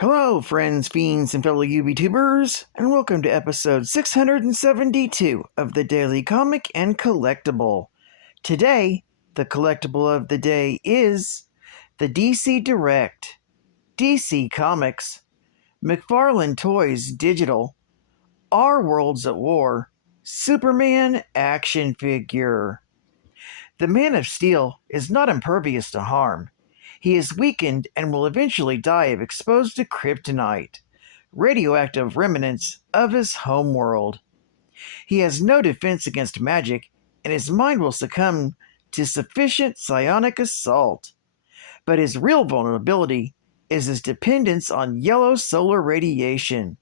Hello, friends, fiends, and fellow UBTubers, and welcome to episode 672 of the Daily Comic and Collectible. Today, the collectible of the day is the DC Direct, DC Comics, Mcfarlane Toys Digital, Our Worlds at War, Superman action figure. The Man of Steel is not impervious to harm. He is weakened and will eventually die if exposed to kryptonite, radioactive remnants of his homeworld. He has no defense against magic, and his mind will succumb to sufficient psionic assault. But his real vulnerability is his dependence on yellow solar radiation.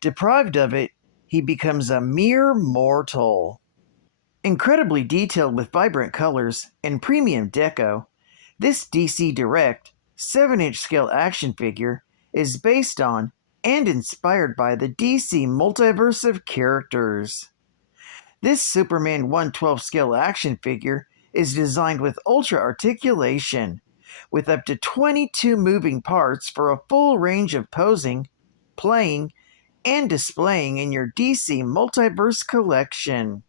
Deprived of it, he becomes a mere mortal. Incredibly detailed with vibrant colors and premium deco, this DC Direct 7-inch scale action figure is based on and inspired by the DC multiverse of characters. This Superman 1/12 scale action figure is designed with ultra articulation, with up to 22 moving parts for a full range of posing, playing, and displaying in your DC multiverse collection.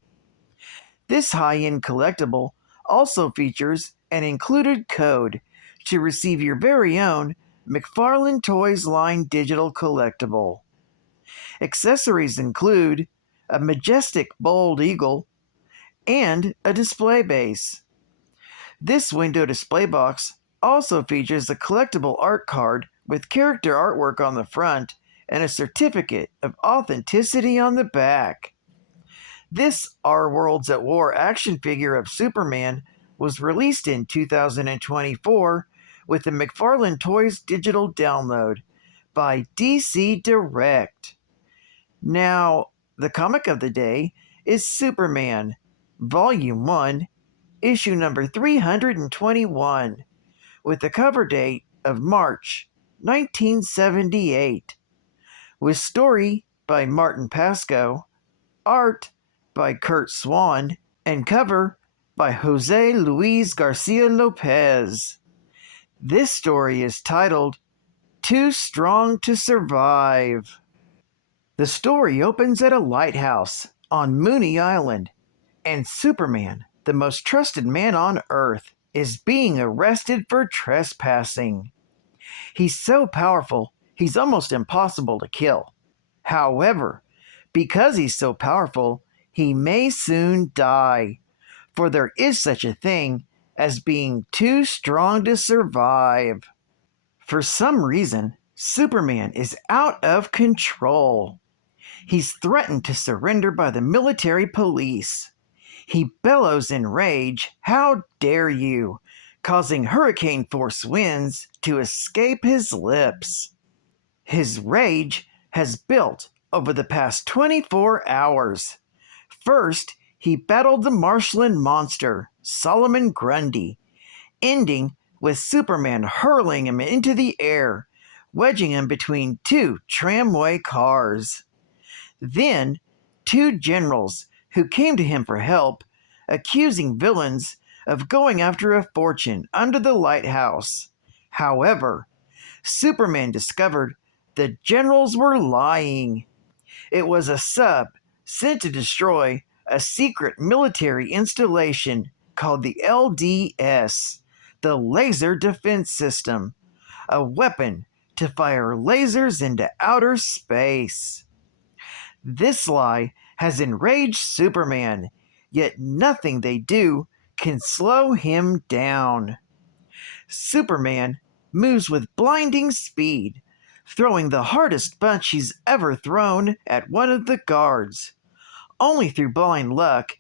This high-end collectible also features an included code to receive your very own Mcfarlane Toys line digital collectible. Accessories include a majestic bold eagle and a display base. This window display box also features a collectible art card with character artwork on the front and a certificate of authenticity on the back. This Our Worlds at War action figure of Superman was released in 2024 with the Mcfarlane Toys digital download by DC Direct. Now, the comic of the day is Superman, Volume 1, issue number 321, with the cover date of March 1978, with story by Martin Pasco, art by Kurt Swan, and cover by Jose Luis Garcia Lopez. This story is titled Too Strong to Survive. The story opens at a lighthouse on Mooney Island, and Superman, the most trusted man on Earth, is being arrested for trespassing. He's so powerful, he's almost impossible to kill. However, because he's so powerful, he may soon die, for there is such a thing as being too strong to survive. For some reason, Superman is out of control. He's threatened to surrender by the military police. He bellows in rage, "How dare you!" causing hurricane-force winds to escape his lips. His rage has built over the past 24 hours. First, he battled the marshland monster, Solomon Grundy, ending with Superman hurling him into the air, wedging him between two tramway cars. Then, two generals who came to him for help, accusing villains of going after a fortune under the lighthouse. However, Superman discovered the generals were lying. It was a sub sent to destroy a secret military installation called the LDS, the Laser Defense System, a weapon to fire lasers into outer space. This lie has enraged Superman, yet nothing they do can slow him down. Superman moves with blinding speed, throwing the hardest punch he's ever thrown at one of the guards. Only through blind luck,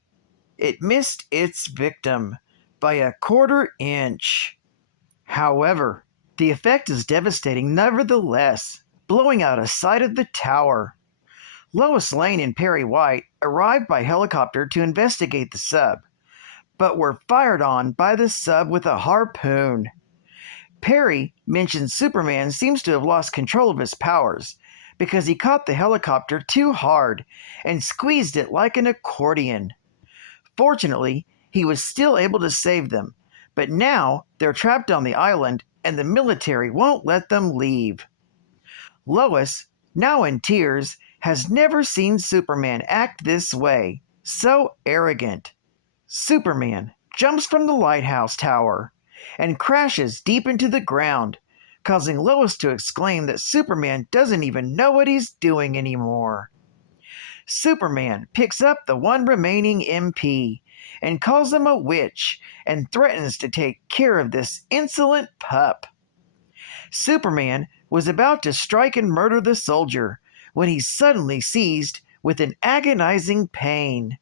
it missed its victim by a 1/4 inch. However, the effect is devastating nevertheless, blowing out a side of the tower. Lois Lane and Perry White arrived by helicopter to investigate the sub, but were fired on by the sub with a harpoon. Perry mentions Superman seems to have lost control of his powers because he caught the helicopter too hard and squeezed it like an accordion. Fortunately, he was still able to save them, but now they're trapped on the island and the military won't let them leave. Lois, now in tears, has never seen Superman act this way, so arrogant. Superman jumps from the lighthouse tower and crashes deep into the ground, causing Lois to exclaim that Superman doesn't even know what he's doing anymore. Superman picks up the one remaining MP and calls him a witch and threatens to take care of this insolent pup. Superman was about to strike and murder the soldier when he's suddenly seized with an agonizing pain.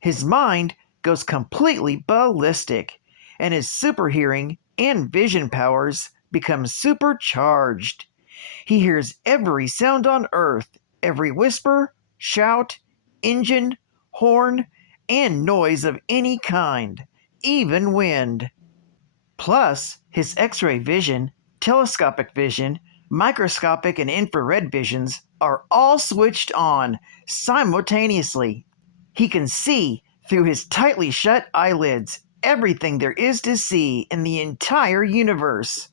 His mind goes completely ballistic, and his super hearing and vision powers become supercharged. He hears every sound on Earth, every whisper, shout, engine, horn, and noise of any kind, even wind. Plus, his X-ray vision, telescopic vision, microscopic and infrared visions are all switched on simultaneously. He can see through his tightly shut eyelids everything there is to see in the entire universe,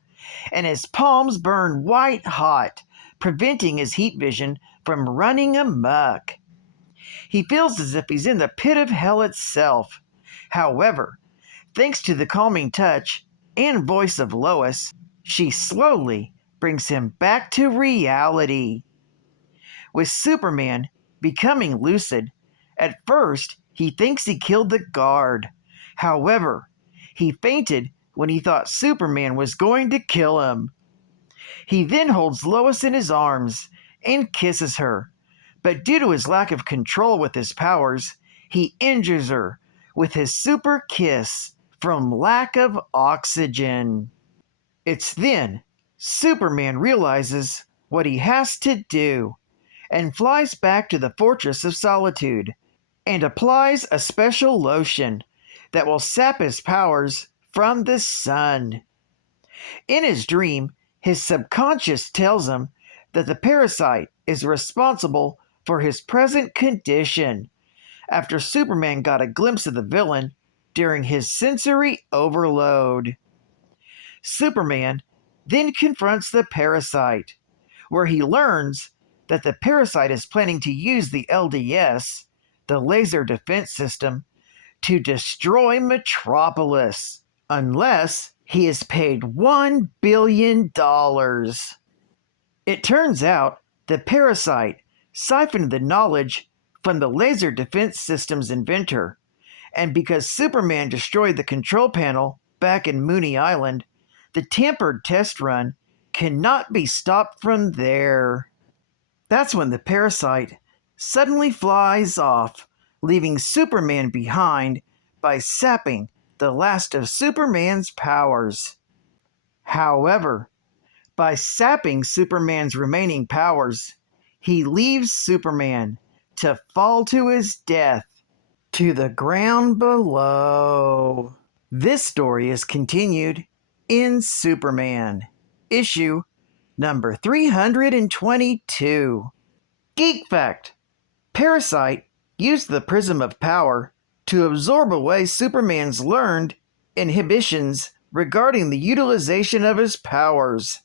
and his palms burn white hot, preventing his heat vision from running amok. He feels as if he's in the pit of hell itself. However, thanks to the calming touch and voice of Lois, she slowly brings him back to reality. With Superman becoming lucid, at first he thinks he killed the guard. However, he fainted when he thought Superman was going to kill him. He then holds Lois in his arms and kisses her, but due to his lack of control with his powers, he injures her with his super kiss from lack of oxygen. It's then Superman realizes what he has to do and flies back to the Fortress of Solitude and applies a special lotion that will sap his powers from the sun. In his dream, his subconscious tells him that the parasite is responsible for his present condition after Superman got a glimpse of the villain during his sensory overload. Superman then confronts the parasite, where he learns that the parasite is planning to use the LDS, the laser defense system, to destroy Metropolis, unless he is paid $1 billion. It turns out the parasite siphoned the knowledge from the laser defense system's inventor, and because Superman destroyed the control panel back in Mooney Island, the tampered test run cannot be stopped from there. That's when the parasite suddenly flies off, leaving Superman behind by sapping the last of Superman's powers. However, by sapping Superman's remaining powers, he leaves Superman to fall to his death to the ground below. This story is continued in Superman, issue number 322. Geek fact: Parasite used the Prism of Power to absorb away Superman's learned inhibitions regarding the utilization of his powers.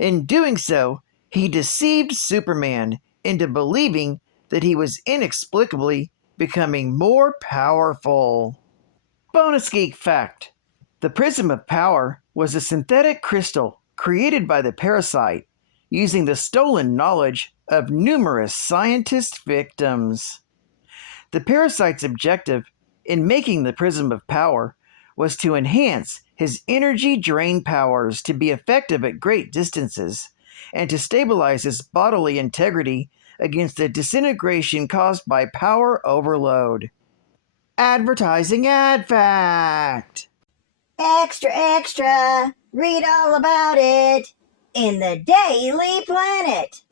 In doing so, he deceived Superman into believing that he was inexplicably becoming more powerful. Bonus geek fact: the Prism of Power was a synthetic crystal created by the parasite using the stolen knowledge of numerous scientist victims. The parasite's objective in making the Prism of Power was to enhance his energy drain powers to be effective at great distances and to stabilize his bodily integrity against the disintegration caused by power overload. Advertising ad fact. Extra, extra! Read all about it in the Daily Planet.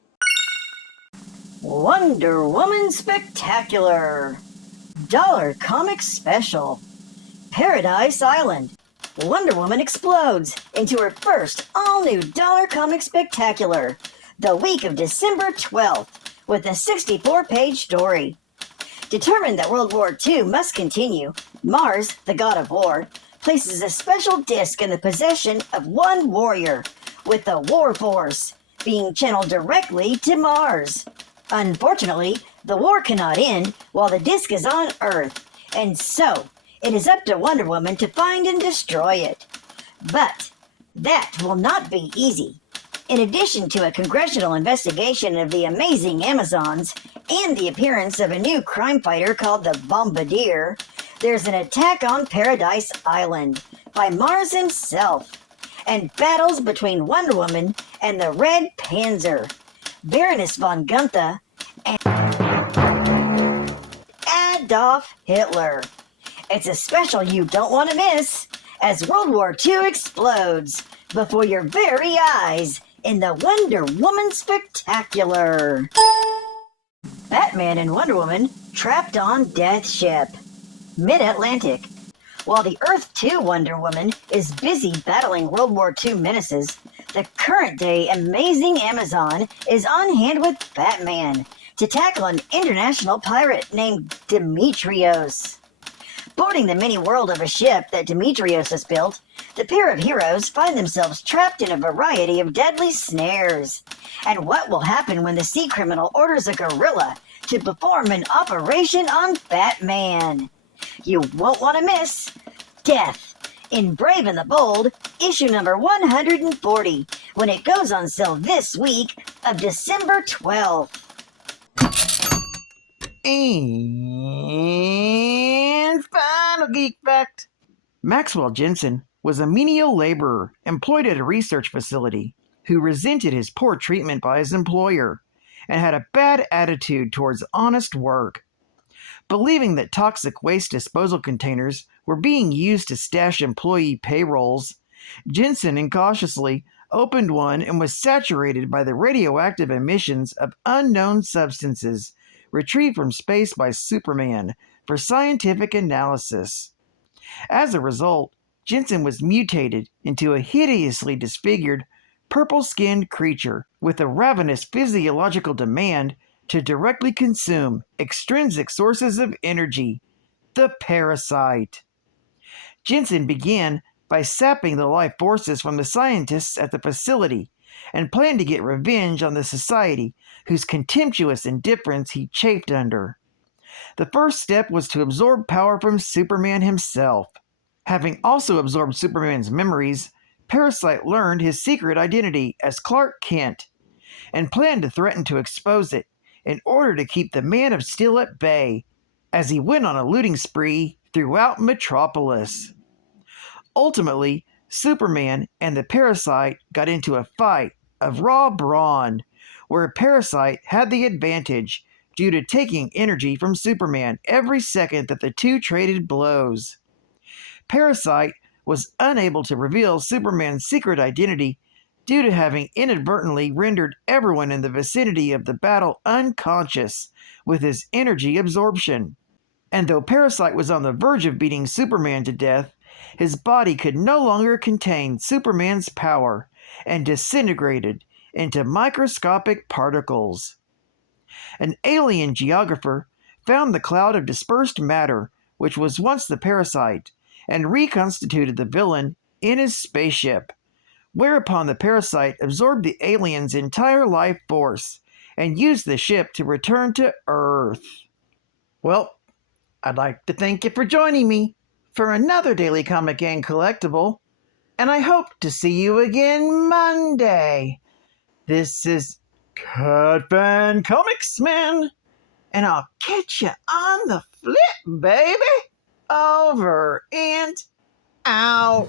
Wonder Woman Spectacular. Dollar Comic Special. Paradise Island. Wonder Woman explodes into her first all-new Dollar Comic Spectacular the week of December 12th with a 64-page story. Determined that World War II must continue, Mars, the god of war, places a special disc in the possession of one warrior with the War Force, being channeled directly to Mars. Unfortunately, the war cannot end while the disk is on Earth, and so it is up to Wonder Woman to find and destroy it. But that will not be easy. In addition to a congressional investigation of the amazing Amazons and the appearance of a new crime fighter called the Bombardier, there's an attack on Paradise Island by Mars himself, and battles between Wonder Woman and the Red Panzer, Baroness von Gunther, and Adolf Hitler. It's a special you don't want to miss as World War II explodes before your very eyes in the Wonder Woman Spectacular. Batman and Wonder Woman trapped on Death Ship, Mid-Atlantic. While the Earth 2 Wonder Woman is busy battling World War II menaces, the current-day amazing Amazon is on hand with Batman to tackle an international pirate named Demetrios. Boarding the mini-world of a ship that Demetrios has built, the pair of heroes find themselves trapped in a variety of deadly snares. And what will happen when the sea criminal orders a gorilla to perform an operation on Batman? You won't want to miss Death in Brave and the Bold, issue number 140, when it goes on sale this week of December 12th. And final geek fact. Maxwell Jensen was a menial laborer employed at a research facility who resented his poor treatment by his employer and had a bad attitude towards honest work. Believing that toxic waste disposal containers were being used to stash employee payrolls, Jensen incautiously opened one and was saturated by the radioactive emissions of unknown substances retrieved from space by Superman for scientific analysis. As a result, Jensen was mutated into a hideously disfigured, purple-skinned creature with a ravenous physiological demand to directly consume extrinsic sources of energy, the parasite. Jensen began by sapping the life forces from the scientists at the facility and planned to get revenge on the society whose contemptuous indifference he chafed under. The first step was to absorb power from Superman himself. Having also absorbed Superman's memories, Parasite learned his secret identity as Clark Kent and planned to threaten to expose it in order to keep the Man of Steel at bay as he went on a looting spree throughout Metropolis. Ultimately, Superman and the Parasite got into a fight of raw brawn, where Parasite had the advantage due to taking energy from Superman every second that the two traded blows. Parasite was unable to reveal Superman's secret identity due to having inadvertently rendered everyone in the vicinity of the battle unconscious with his energy absorption. And though Parasite was on the verge of beating Superman to death, his body could no longer contain Superman's power and disintegrated into microscopic particles. An alien geographer found the cloud of dispersed matter, which was once the Parasite, and reconstituted the villain in his spaceship, whereupon the Parasite absorbed the alien's entire life force and used the ship to return to Earth. Well, I'd like to thank you for joining me for another Daily Comic and Collectible, and I hope to see you again Monday. This is Cut Fan Comics Man, and I'll catch you on the flip, baby. Over and out.